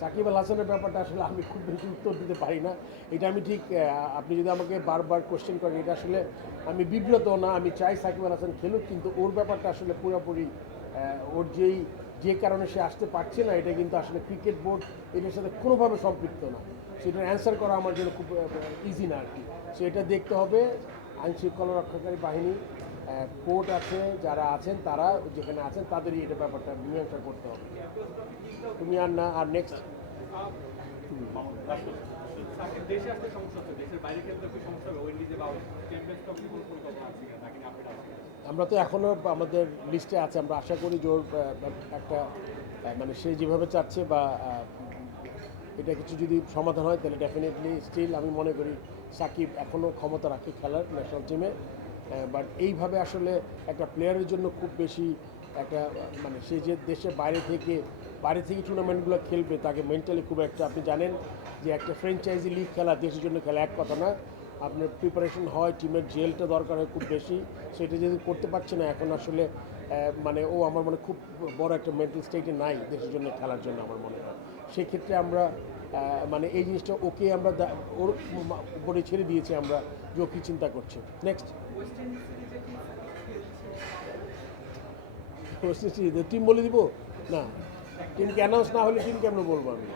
সাকিব আল হাসানের ব্যাপারটা আসলে আমি খুব বেশি উত্তর দিতে পারি না। এটা আমি ঠিক আপনি যদি আমাকে বারবার কোশ্চেন করেন, এটা আসলে আমি বিব্রত না। আমি চাই সাকিব আল হাসান খেলুক, কিন্তু ওর ব্যাপারটা আসলে পুরোপুরি ওর যে কারণে সে আসতে পারছে না, এটা কিন্তু আসলে ক্রিকেট বোর্ড এটার সাথে কোনোভাবে সম্পৃক্ত না। সেটার অ্যান্সার করা আমার জন্য খুব ইজি না আর কি। সো এটা দেখতে হবে আইন শৃঙ্খলা রক্ষাকারী বাহিনী, কোর্ট আছে, যারা আছেন তারা যেখানে আছেন তাদেরই এটা ব্যাপারটা মীমাংসা করতে হবে। তুমি আর না আর নেক্সট দেশে আসতে সমস্যা হচ্ছে, দেশের বাইরে খেলতে কি সমস্যা হবে? ওয়েন্ডিজে বা চ্যাম্পিয়ন্স ট্রফি কোনো পরিকল্পনা আছে কিনা, নাকি আপডেট আছে? আমরা তো এখনও আমাদের লিস্টে আছে, আমরা আশা করি যে ওর একটা মানে সে যেভাবে চাচ্ছে বা এটা কিছু যদি সমাধান হয় তাহলে ডেফিনেটলি স্টিল আমি মনে করি সাকিব এখনও ক্ষমতা রাখে খেলার ন্যাশনাল টিমে। বাট এইভাবে আসলে একটা প্লেয়ারের জন্য খুব বেশি একটা মানে সে যে দেশের বাইরে থেকে টুর্নামেন্টগুলো খেলবে, তাকে মেন্টালি খুব একটা, আপনি জানেন যে একটা ফ্র্যাঞ্চাইজি লিগ খেলা দেশের জন্য খেলা এক কথা না। আপনার প্রিপারেশন হয়, টিমের জেলটা দরকার হয় খুব বেশি। সেটা যদি করতে পারছে না এখন আসলে মানে ও আমার মনে খুব বড় একটা মেন্টাল স্টেটে নাই দেশের জন্য খেলার জন্য আমার মনে হয়। সেক্ষেত্রে আমরা মানে এই জিনিসটা ওকে আমরা ওর উপরে ছেড়ে দিয়েছি আমরা, যে ও কী চিন্তা করছে। নেক্সট টিম বলে দিব না, টিমকে অ্যানাউন্স না হলে টিম কেমন বলবো আমি।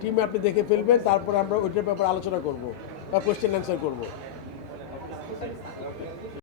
টিম আপনি দেখে ফেলবেন, তারপরে আমরা ওইটার ব্যাপারে আলোচনা করবো বা কোয়েশ্চেন অ্যান্সার করবো।